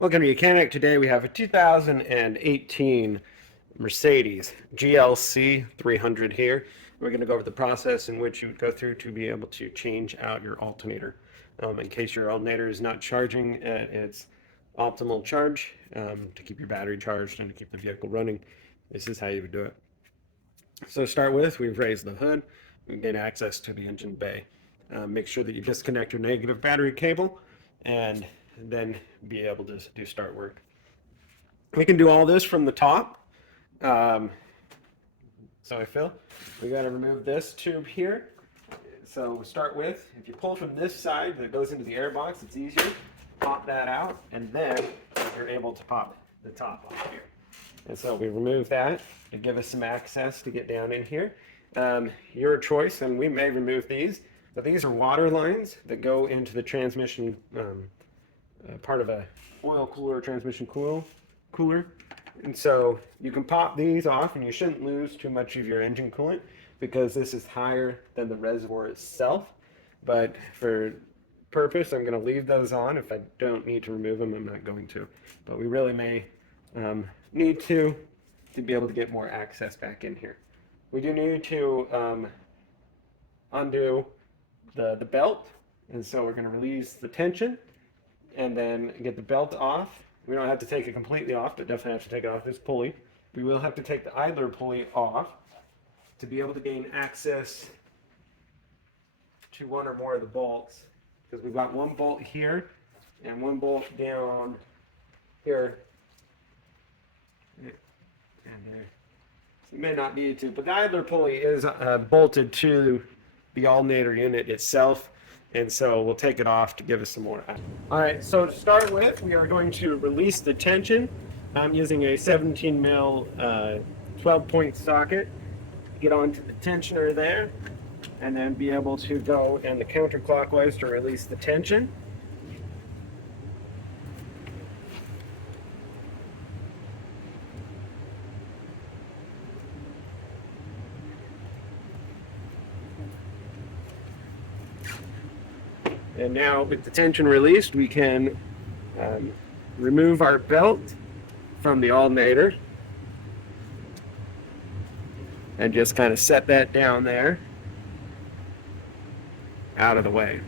Welcome to YOUCANIC. Today we have a 2018 Mercedes GLC 300 here. We're going to go over the process in which you would go through to be able to change out your alternator. In case your alternator is not charging at its optimal charge, to keep your battery charged and to keep the vehicle running, this is how you would do it. So to start with, we've raised the hood. We gain access to the engine bay. Make sure that you disconnect your negative battery cable and then be able to do start work. We can do all this from the top. So I feel we got to remove this tube here. So we'll start with, if you pull from this side that goes into the air box, it's easier. Pop that out, and then you're able to pop the top off here. And so we remove that to give us some access to get down in here. Your choice, and we may remove these, but these are water lines that go into the transmission part of a oil cooler, transmission cooler. And so you can pop these off, and you shouldn't lose too much of your engine coolant because this is higher than the reservoir itself. But for purpose, I'm going to leave those on. If I don't need to remove them, I'm not going to. But we really may need to be able to get more access back in here. We do need to undo the belt, and so we're going to release the tension and then get the belt off. We don't have to take it completely off, but definitely have to take it off this pulley. We will have to take the idler pulley off to be able to gain access to one or more of the bolts, because we've got one bolt here and one bolt down here and there. So you may not need to, but the idler pulley is bolted to the alternator unit itself. And so we'll take it off to give us some more. All right, so to start with, we are going to release the tension. I'm using a 17 mil 12-point socket. Get onto the tensioner there, and then be able to go in the counterclockwise to release the tension. And now with the tension released, we can remove our belt from the alternator and just kind of set that down there out of the way.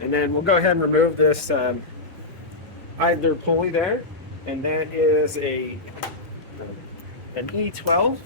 And then we'll go ahead and remove this idler pulley there, and that is an E12.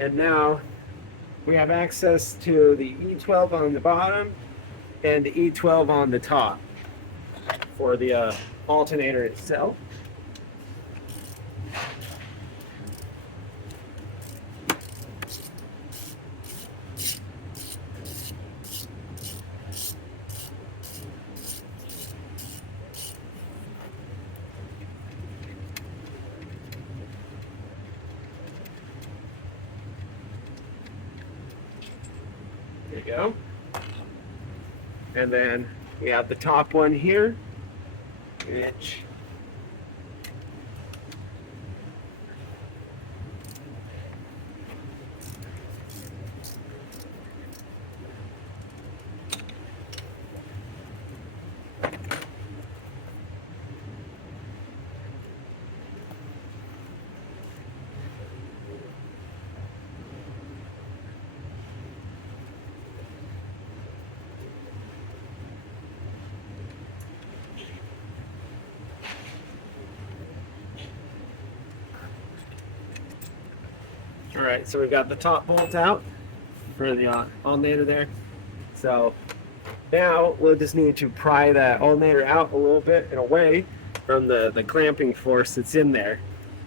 And now we have access to the E12 on the bottom and the E12 on the top for the alternator itself. There you go. And then we have the top one here, which all right, so we've got the top bolt out for the alternator there. So now we'll just need to pry that alternator out a little bit and away from the clamping force that's in there.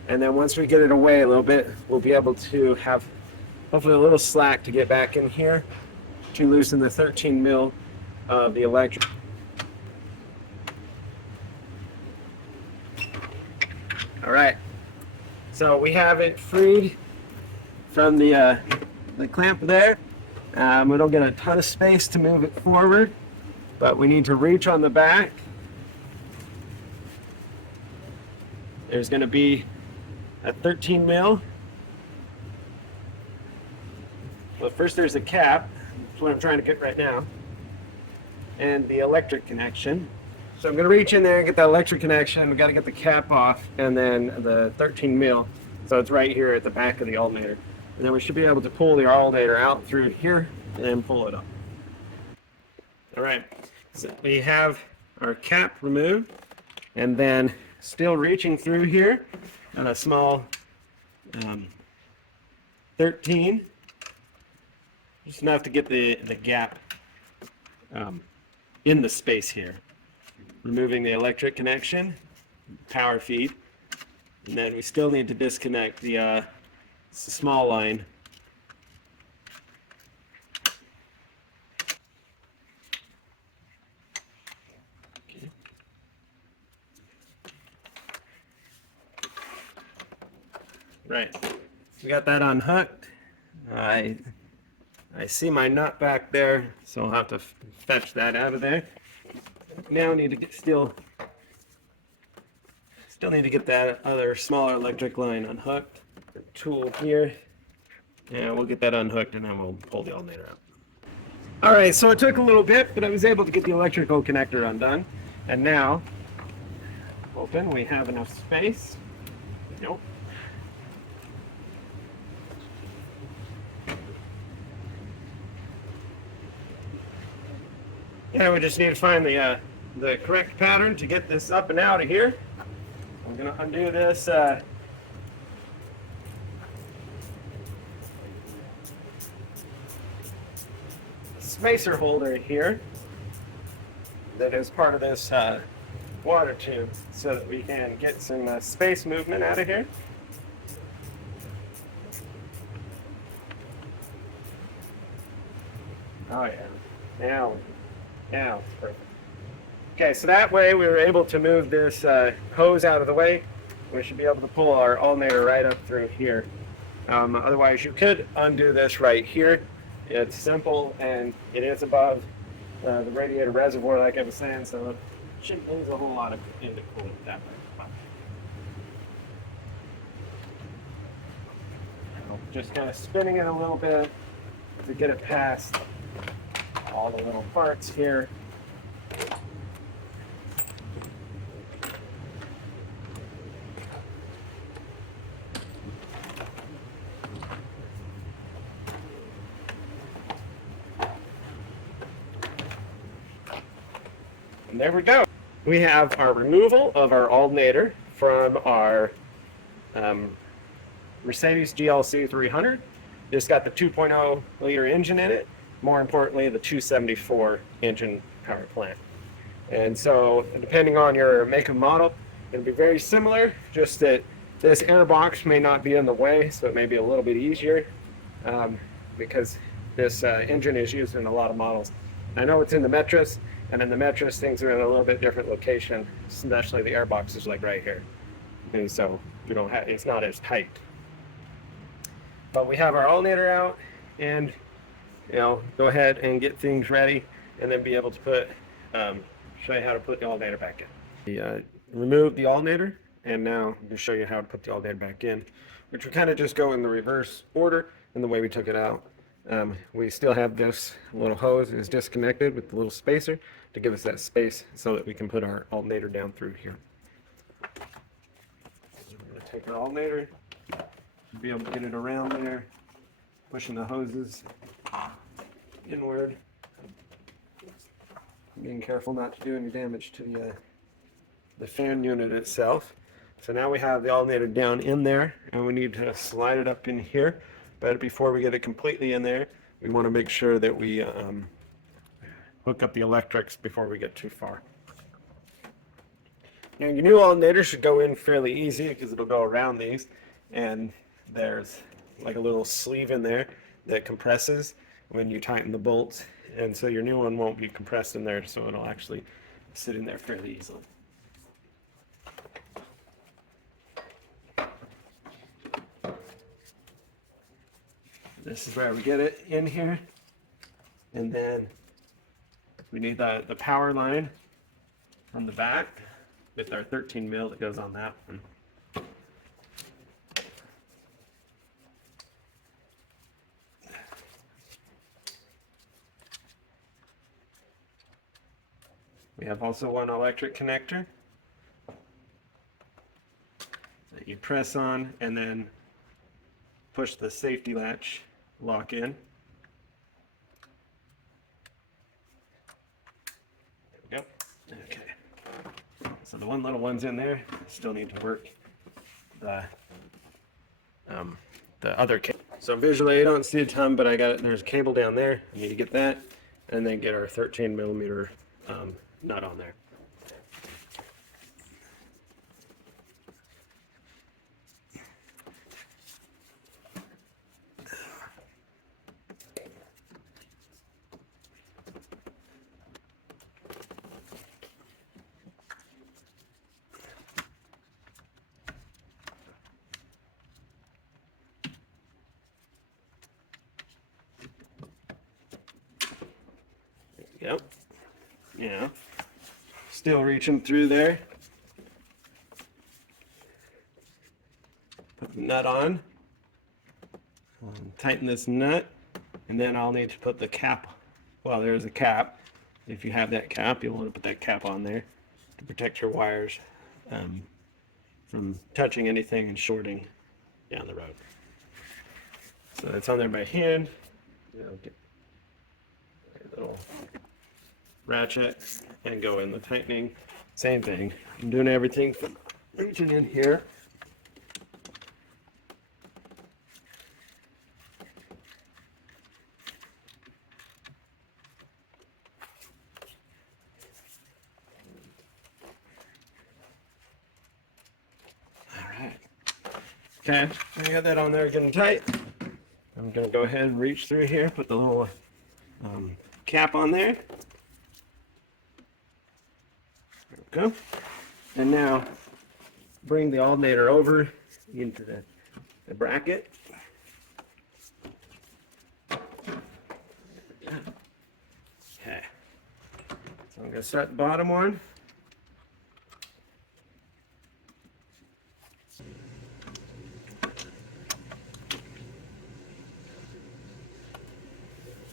And then once we get it away a little bit, we'll be able to have hopefully a little slack to get back in here to loosen the 13 mil of the electric. All right, so we have it freed from the clamp there. We don't get a ton of space to move it forward, but we need to reach on the back. There's going to be a 13 mil. Well, first there's a cap. That's what I'm trying to get right now. And the electric connection. So I'm going to reach in there and get the electric connection. We got to get the cap off, and then the 13 mil. So it's right here at the back of the alternator. And then we should be able to pull the alternator out through here and then pull it up. All right, so we have our cap removed, and then still reaching through here on a small 13, just enough to get the gap in the space here. Removing the electric connection, power feed, and then we still need to disconnect the small line. Okay. Right, we got that unhooked. I see my nut back there, so I'll have to fetch that out of there. Now need to get still need to get that other smaller electric line unhooked. The tool here, and we'll get that unhooked, and then we'll pull the alternator out. All right, so it took a little bit, but I was able to get the electrical connector undone, and now open. We have enough space. Nope. Yeah, we just need to find the correct pattern to get this up and out of here. I'm going to undo this spacer holder here that is part of this water tube, so that we can get some space movement out of here. Oh yeah, now it's perfect. Okay, so that way we were able to move this hose out of the way. We should be able to pull our alternator right up through here. Otherwise, you could undo this right here. It's simple, and it is above the radiator reservoir, like I was saying, so it shouldn't lose a whole lot of into coolant that way. Just kind of spinning it a little bit to get it past all the little parts here. And there we go. We have our removal of our alternator from our Mercedes GLC 300. This got the 2.0 liter engine in it. More importantly, the 274 engine power plant. And so, depending on your make and model, it'll be very similar, just that this air box may not be in the way, so it may be a little bit easier because this engine is used in a lot of models. I know it's in the Metris, and in the Metris, things are in a little bit different location, especially the air box is like right here. And so, you don't have, it's not as tight. But we have our alternator out, and go ahead and get things ready, and then be able to put, show you how to put the alternator back in. Remove the alternator, and now to show you how to put the alternator back in, which we kind of just go in the reverse order in the way we took it out. We still have this little hose is disconnected with the little spacer to give us that space so that we can put our alternator down through here. So we're going to take our alternator, be able to get it around there, pushing the hoses inward, being careful not to do any damage to the fan unit itself. So now we have the alternator down in there, and we need to slide it up in here. But before we get it completely in there, we want to make sure that we hook up the electrics before we get too far. Now, your new alternator should go in fairly easy because it'll go around these, and there's like a little sleeve in there that compresses, when you tighten the bolts, and so your new one won't be compressed in there, so it'll actually sit in there fairly easily. This is where we get it in here, and then we need the power line from the back with our 13 mil that goes on that one. We have also one electric connector that you press on and then push the safety latch lock in. There we go. Okay. So the one little one's in there. Still need to work the other cable. So visually I don't see a ton, but I got it. There's a cable down there. I need to get that, and then get our 13 millimeter nut on there. Yep. Yeah. Still reaching through there. Put the nut on. Tighten this nut, and then I'll need to put the cap. Well, there's a cap. If you have that cap, you'll want to put that cap on there to protect your wires from touching anything and shorting down the road. So it's on there by hand. Get a little ratchet and go in the tightening. Same thing. I'm doing everything from reaching in here. Okay, I got that on there getting tight. I'm going to go ahead and reach through here, put the little cap on there. There we go. And now bring the alternator over into the bracket. Okay, so I'm going to set the bottom one.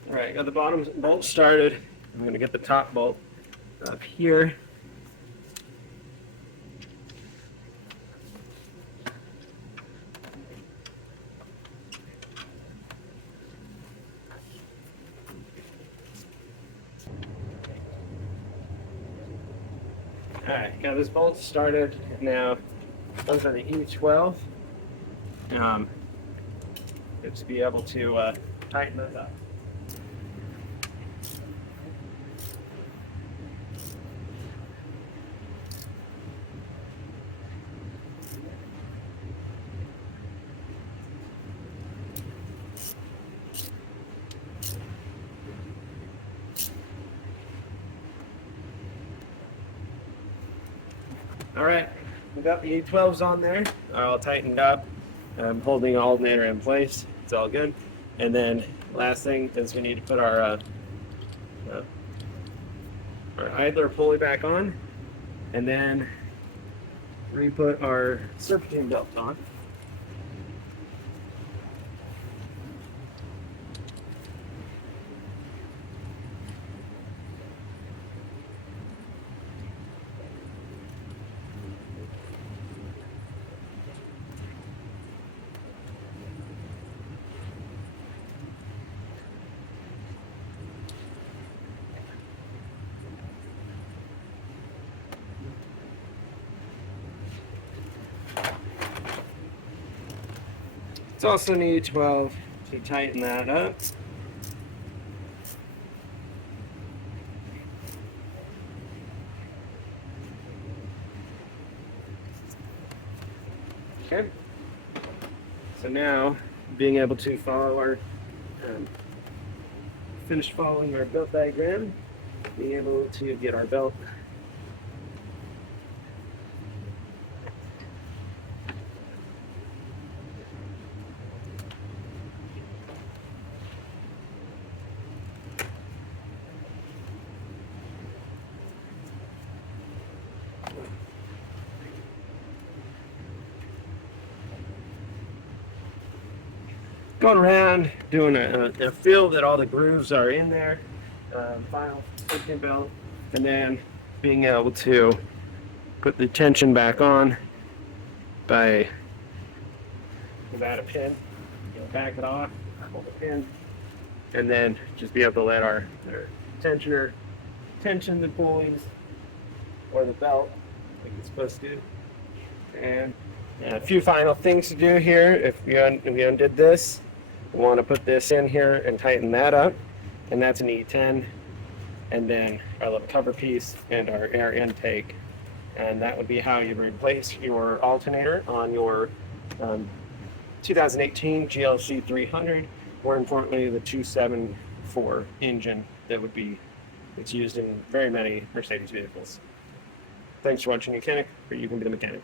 All right, got the bottom bolt started. I'm going to get the top bolt up here. All right, got this bolt started. Now, those are the E12. It's to be able to tighten this up. All right, we got the E12s on there, all tightened up. I'm holding the alternator in place. It's all good. And then last thing is we need to put our idler pulley back on, and then re-put our serpentine belt on. It's also an E12 to tighten that up. Okay. So now, being able to follow our finished following our belt diagram, being able to get our belt going around doing a feel that all the grooves are in there, final tension belt, and then being able to put the tension back on by without a pin. Back it off, hold the pin, and then just be able to let our tensioner tension the pulleys or the belt like it's supposed to. And a few final things to do here. If we undid this, we want to put this in here and tighten that up, and that's an E10, and then our little cover piece and our air intake, and that would be how you replace your alternator on your 2018 GLC 300, or importantly the 274 engine it's used in very many Mercedes vehicles. Thanks for watching YOUCANIC, where you can be the mechanic.